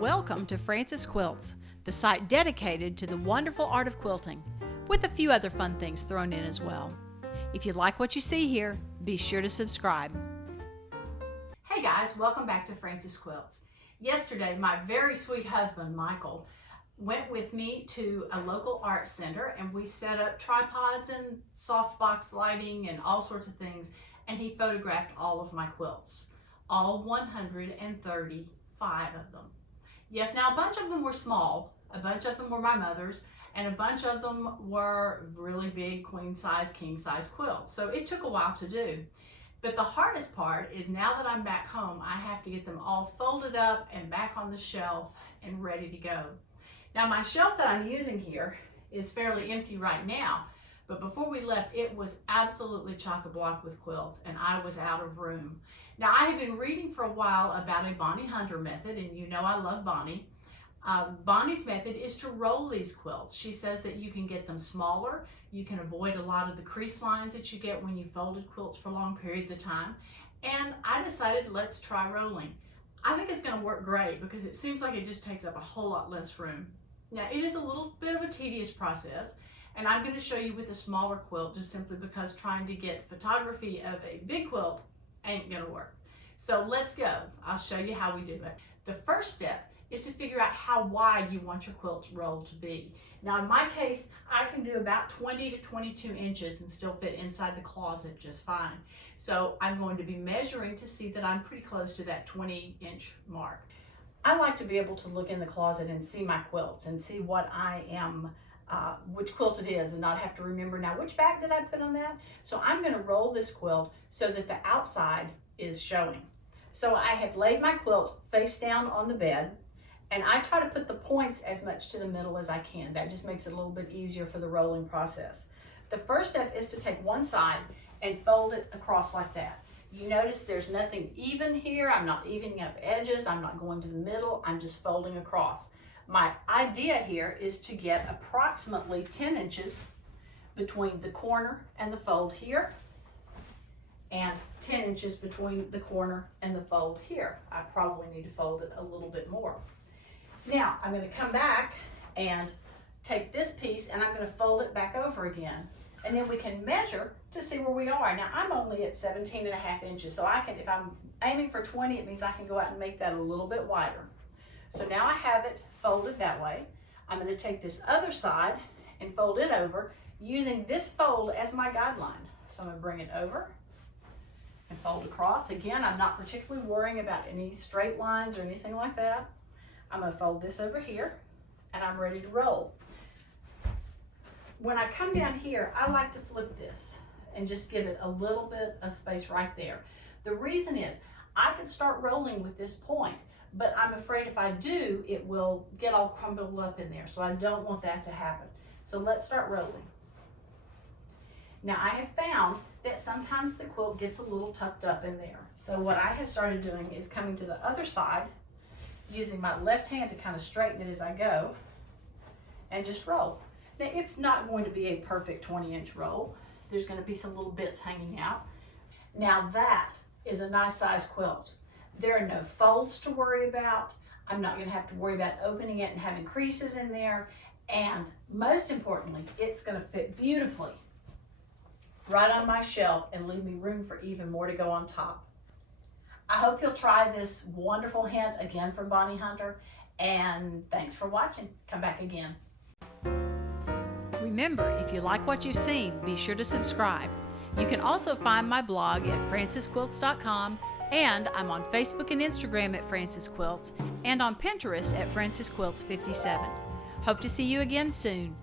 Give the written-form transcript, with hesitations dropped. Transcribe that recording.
Welcome to Francis Quilts, the site dedicated to the wonderful art of quilting, with a few other fun things thrown in as well. If you like what you see here, be sure to subscribe. Hey guys, welcome back to Francis Quilts. Yesterday, my very sweet husband, Michael, went with me to a local art center and we set up tripods and softbox lighting and all sorts of things, and he photographed all of my quilts, all 135 of them. Yes, now a bunch of them were small, a bunch of them were my mother's, and a bunch of them were really big queen size, king size quilts. So it took a while to do. But the hardest part is now that I'm back home, I have to get them all folded up and back on the shelf and ready to go. Now my shelf that I'm using here is fairly empty right now, but before we left, it was absolutely chock-a-block with quilts and I was out of room. Now I have been reading for a while about a Bonnie Hunter method, and you know I love Bonnie. Bonnie's method is to roll these quilts. She says that you can get them smaller, you can avoid a lot of the crease lines that you get when you folded quilts for long periods of time, and I decided let's try rolling. I think it's going to work great because it seems like it just takes up a whole lot less room. Now it is a little bit of a tedious process, and I'm going to show you with a smaller quilt just simply because trying to get photography of a big quilt ain't going to work. So let's go. I'll show you how we do it. The first step is to figure out how wide you want your quilt roll to be. Now in my case, I can do about 20 to 22 inches and still fit inside the closet just fine. So I'm going to be measuring to see that I'm pretty close to that 20-inch mark. I like to be able to look in the closet and see my quilts and see what I am, which quilt it is, and not have to remember now which back did I put on that. So I'm going to roll this quilt so that the outside is showing. So I have laid my quilt face down on the bed, and I try to put the points as much to the middle as I can. That just makes it a little bit easier for the rolling process. The first step is to take one side and fold it across like that. You notice there's nothing even here. I'm not evening up edges. I'm not going to the middle. I'm just folding across. My idea here is to get approximately 10 inches between the corner and the fold here, and 10 inches between the corner and the fold here. I probably need to fold it a little bit more. Now I'm going to come back and take this piece and I'm going to fold it back over again, and then we can measure to see where we are. Now I'm only at 17.5 inches, so I can, if I'm aiming for 20, it means I can go out and make that a little bit wider. So now I have it folded that way. I'm going to take this other side and fold it over using this fold as my guideline. So I'm going to bring it over and fold across. Again, I'm not particularly worrying about any straight lines or anything like that. I'm going to fold this over here and I'm ready to roll. When I come down here, I like to flip this and just give it a little bit of space right there. The reason is I could start rolling with this point, but I'm afraid if I do, it will get all crumbled up in there. So I don't want that to happen. So let's start rolling. Now I have found that sometimes the quilt gets a little tucked up in there. So what I have started doing is coming to the other side, using my left hand to kind of straighten it as I go, and just roll. Now it's not going to be a perfect 20-inch roll. There's going to be some little bits hanging out. Now that is a nice size quilt. There are no folds to worry about. I'm not going to have to worry about opening it and having creases in there. And most importantly, it's going to fit beautifully right on my shelf and leave me room for even more to go on top. I hope you'll try this wonderful hint again from Bonnie Hunter, and thanks for watching. Come back again. Remember, if you like what you've seen, be sure to subscribe. You can also find my blog at francisquilts.com, and I'm on Facebook and Instagram at Francis Quilts, and on Pinterest at Francis Quilts 57. Hope to see you again soon.